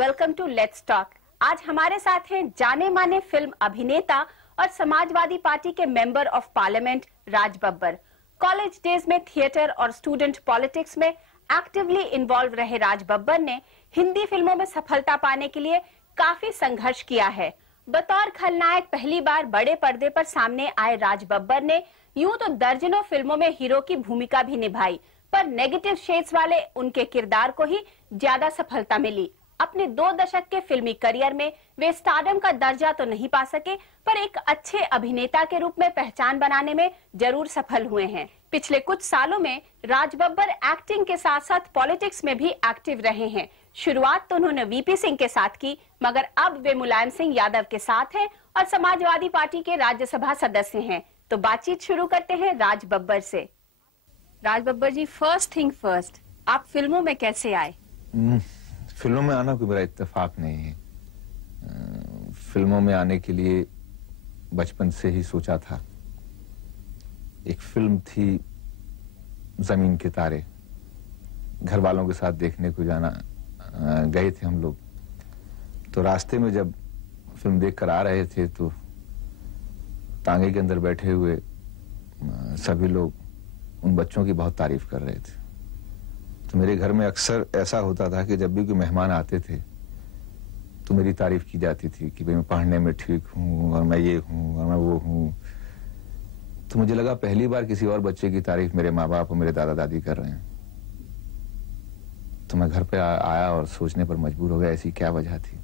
Welcome to let's talk. आज हमारे साथ हैं जाने माने फिल्म अभिनेता और समाजवादी पार्टी के member of parliament Raj Babbar. College days में थिएटर और स्टूडेंट पॉलिटिक्स में एक्टिवली इन्वॉल्व रहे राज बब्बर ने हिंदी फिल्मों में सफलता पाने के लिए काफी संघर्ष किया है। बतौर खलनायक पहली बार बड़े पर्दे पर सामने आए राज बब्बर ने यूं तो दर्जनों फिल्मों में हीरो की भूमिका भी निभाई, पर नेगेटिव शेड्स वाले उनके किरदार को ही ज्यादा सफलता मिली। अपने 2 दशक के फिल्मी करियर में वे स्टारडम का दर्जा तो नहीं पा सके, पर एक अच्छे अभिनेता के रूप में पहचान बनाने में जरूर सफल हुए हैं। पिछले कुछ सालों में राज बब्बर एक्टिंग के साथ साथ पॉलिटिक्स में भी एक्टिव रहे हैं। शुरुआत तो उन्होंने वीपी सिंह के साथ की, मगर अब वे मुलायम सिंह यादव के साथ हैं और समाजवादी पार्टी के राज्यसभा सदस्य हैं। तो बातचीत शुरू करते हैं राज बब्बर से। राज बब्बर जी, फर्स्ट थिंग फर्स्ट, आप फिल्मों में कैसे आए? फिल्मों में आना कोई मेरा इत्तेफाक नहीं है। फिल्मों में आने के लिए बचपन से ही सोचा था। एक फिल्म थी जमीन के तारे, घर वालों के साथ देखने को गए थे हम लोग। तो रास्ते में जब फिल्म देखकर आ रहे थे तो तांगे के अंदर बैठे हुए सभी लोग उन बच्चों की बहुत तारीफ कर रहे थे। तो मेरे घर में अक्सर ऐसा होता था कि जब भी कोई मेहमान आते थे तो मेरी तारीफ की जाती थी कि भाई मैं पढ़ने में ठीक हूँ और मैं ये हूँ और मैं वो हूँ। तो मुझे लगा पहली बार किसी और बच्चे की तारीफ मेरे माँ बाप और मेरे दादा दादी कर रहे हैं। तो मैं घर पे आया और सोचने पर मजबूर हो गया ऐसी क्या वजह थी।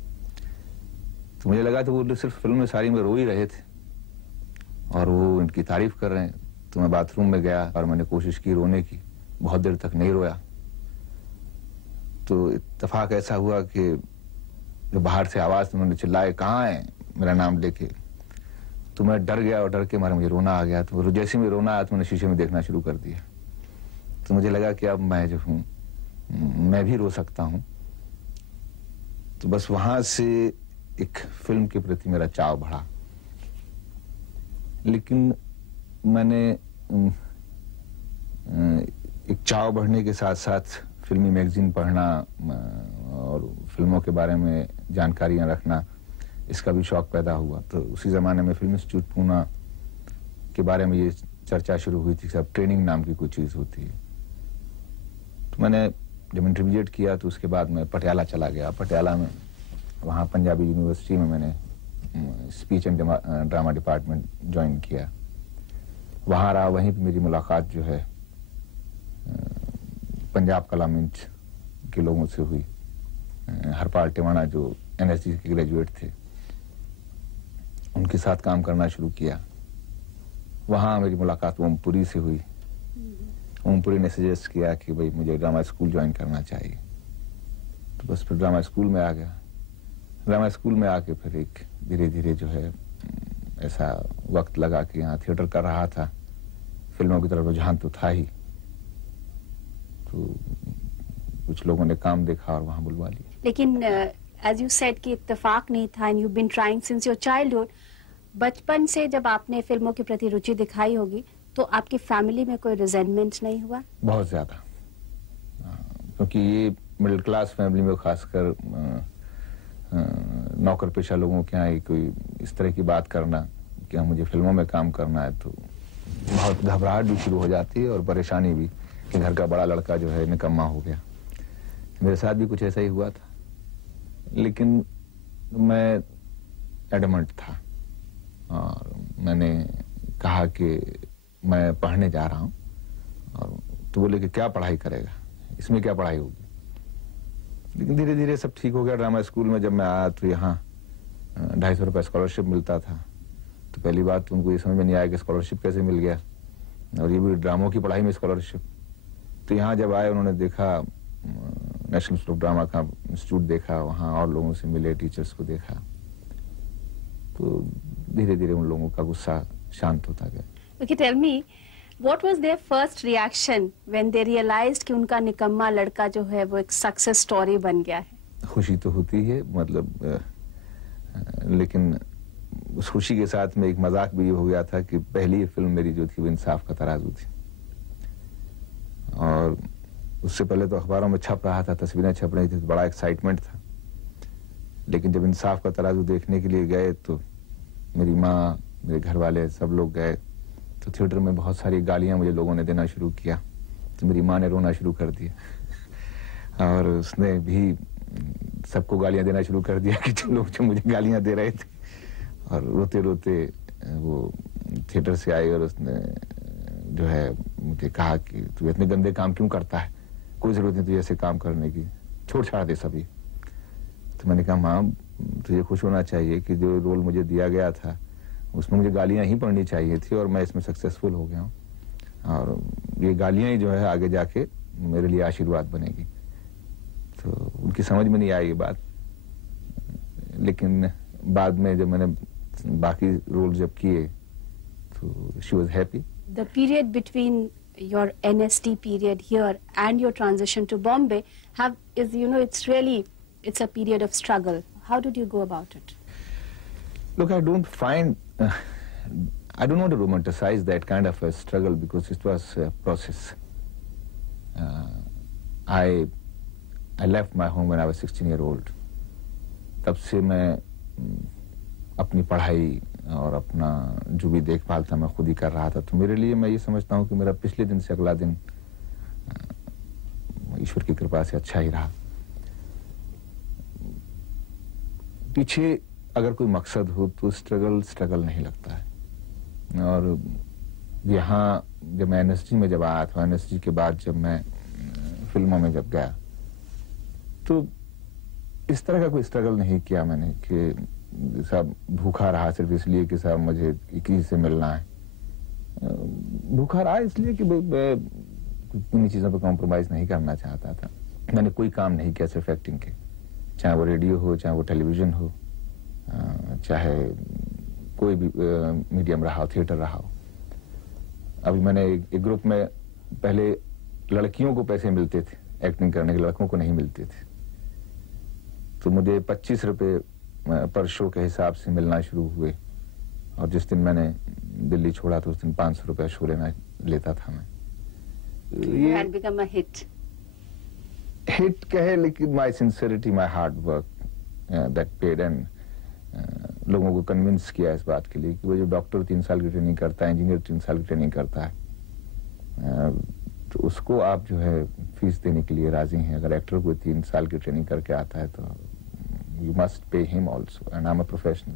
तो मुझे लगा तो वो सिर्फ फिल्म में सारी में रो ही रहे थे और वो उनकी तारीफ कर रहे हैं। तो मैं बाथरूम में गया और मैंने कोशिश की रोने की, बहुत देर तक नहीं रोया। तो इत्तेफाक ऐसा हुआ कि जो बाहर से आवाज उन्होंने चिल्लाए, कहाँ है, मेरा नाम लेके। तो मैं डर गया और डर के मारे मुझे रोना आ गया। तो जैसे मैं रोना आया तो मैंने शीशे में देखना शुरू कर दिया। तो मुझे लगा कि अब मैं जो हूँ मैं भी रो सकता हूँ। तो बस वहां से एक फिल्म के प्रति मेरा चाव बढ़ा। लेकिन मैंने एक चाव बढ़ने के साथ साथ फिल्मी मैगजीन पढ़ना और फिल्मों के बारे में जानकारियां रखना, इसका भी शौक पैदा हुआ। तो उसी जमाने में फिल्म इंस्टीट्यूट पूना के बारे में ये चर्चा शुरू हुई थी, सब ट्रेनिंग नाम की कोई चीज होती है। तो मैंने जब इंटरमीडिएट किया तो उसके बाद मैं पटियाला चला गया। पटियाला में वहाँ पंजाबी यूनिवर्सिटी में मैंने speech and drama department join किया। वहाँ रहा, वहीं पर मेरी मुलाकात जो है पंजाब कला मंच के लोगों से हुई। हरपाल टिवाणा जो एनएसडी के ग्रेजुएट थे, उनके साथ काम करना शुरू किया। वहाँ मेरी मुलाकात ओमपुरी से हुई। ओमपुरी ने सजेस्ट किया कि भाई मुझे ड्रामा स्कूल ज्वाइन करना चाहिए। तो बस फिर ड्रामा स्कूल में आ गया। ड्रामा स्कूल में आके फिर एक धीरे धीरे जो है ऐसा वक्त लगा कि यहाँ थिएटर कर रहा था, फिल्मों की तरफ रुझान तो था ही। तो कुछ लोगों ने काम देखा और वहां बुलवा लिया। लेकिन एज यू सेड कि इत्तेफाक नहीं था, and you been trying since your childhood. बचपन से जब आपने फिल्मों के प्रति रुचि दिखाई होगी तो आपकी फैमिली में कोई रिजेंटमेंट नहीं हुआ? बहुत ज्यादा, क्योंकि ये मिडिल क्लास फैमिली में खासकर नौकर पेशा लोगों के यहाँ कोई इस तरह की बात करना कि मुझे फिल्मों में काम करना है, तो बहुत घबराहट भी शुरू हो जाती है और परेशानी भी कि घर का बड़ा लड़का जो है निकम्मा हो गया। मेरे साथ भी कुछ ऐसा ही हुआ था, लेकिन मैं एडमंट था और मैंने कहा कि मैं पढ़ने जा रहा हूँ। और तो बोले कि क्या पढ़ाई करेगा, इसमें क्या पढ़ाई होगी। लेकिन धीरे धीरे सब ठीक हो गया। ड्रामा स्कूल में जब मैं आया तो यहाँ 250 रुपये स्कॉलरशिप मिलता था। तो पहली बात तो उनको ये समझ में नहीं आया कि स्कॉलरशिप कैसे मिल गया, और ये भी ड्रामों की पढ़ाई में स्कॉलरशिप। तो यहाँ जब आए उन्होंने देखा, नेशनल स्कूल ऑफ ड्रामा का इंस्टीट्यूट देखा, वहाँ और लोगों से मिले, टीचर्स को देखा, तो धीरे धीरे उन लोगों का गुस्सा शांत होता गया। Okay, tell me, what was their first reaction when they realized कि उनका निकम्मा लड़का जो है वो एक सक्सेस स्टोरी बन गया है? खुशी तो होती है, मतलब लेकिन उस खुशी के साथ में एक मजाक भी हो गया था कि पहली फिल्म मेरी जो थी वो इंसाफ का तराजू थी। और उससे पहले तो अखबारों में छप रहा था, तस्वीरें छप रही थी, तो बड़ा एक्साइटमेंट था। लेकिन जब इंसाफ का तराजू देखने के लिए गए तो मेरी माँ, मेरे घर वाले सब लोग गए, तो थिएटर में बहुत सारी गालियां मुझे लोगों ने देना शुरू किया। तो मेरी माँ ने रोना शुरू कर दिया और उसने भी सबको गालियां देना शुरू कर दिया कि जो लोग जो मुझे गालियां दे रहे थे, और रोते रोते वो थिएटर से आई और उसने जो है मुझे कहा कि तू इतने गंदे काम क्यों करता है, कोई जरूरत नहीं तुझे ऐसे काम करने की, छोड़ छाड़ दे सभी। तो मैंने कहा माँ, तुझे खुश होना चाहिए कि जो रोल मुझे दिया गया था उसमें मुझे गालियां ही पड़नी चाहिए थी और मैं इसमें सक्सेसफुल हो गया हूँ, और ये गालियां ही जो है आगे जाके मेरे लिए आशीर्वाद बनेगी। तो उनकी समझ में नहीं आई ये बात, लेकिन बाद में जब मैंने बाकी रोल जब किए तो she was happy. The period between your NST period here and your transition to Bombay it's a period of struggle. How did you go about it? Look, I don't want to romanticize that kind of a struggle because it was a process. I left my home when I was 16-year-old. तब से मैं अपनी पढ़ाई और अपना जो भी देखभाल था मैं खुद ही कर रहा था। तो मेरे लिए मैं ये समझता हूँ कि मेरा पिछले दिन से अगला दिन ईश्वर की कृपा से अच्छा ही रहा। पीछे अगर कोई मकसद हो तो स्ट्रगल नहीं लगता है। और यहाँ जब मैं एनएसजी में जब आया था, एनएसजी के बाद जब मैं फिल्मों में जब गया तो इस तरह का कोई स्ट्रगल नहीं किया मैंने कि साहब भूखा रहा सिर्फ इसलिए कि साहब मुझे किसी से मिलना है। भूखा रहा इसलिए कि मैं उन्हीं चीज़ों पर कॉम्प्रोमाइज़ नहीं करना चाहता था। मैंने कोई काम नहीं किया सिर्फ एक्टिंग के, चाहे वो रेडियो हो, चाहे वो टेलीविज़न हो, चाहे कोई भी मीडियम रहा हो, थिएटर रहा हो। अभी मैंने एक ग्रुप में पहले लड़कियों को पैसे मिलते थे एक्टिंग करने के, लड़कों को नहीं मिलते थे। तो मुझे 25 रुपये पर शो के हिसाब से मिलना शुरू हुए, और जिस दिन मैंने दिल्ली छोड़ा तो उस दिन 500 रुपये शो लेता था मैं। You had become a hit. Hit कहे, लेकिन my sincerity, my hard work that paid, and लोगों को कन्विंस किया इस बात के लिए कि वो जो डॉक्टर 3 साल की ट्रेनिंग करता है, इंजीनियर 3 साल की ट्रेनिंग करता है, तो उसको आप जो है फीस देने के लिए राजी हैं। अगर एक्टर कोई 3 साल की ट्रेनिंग करके आता है तो you must pay him also, and I am a professional.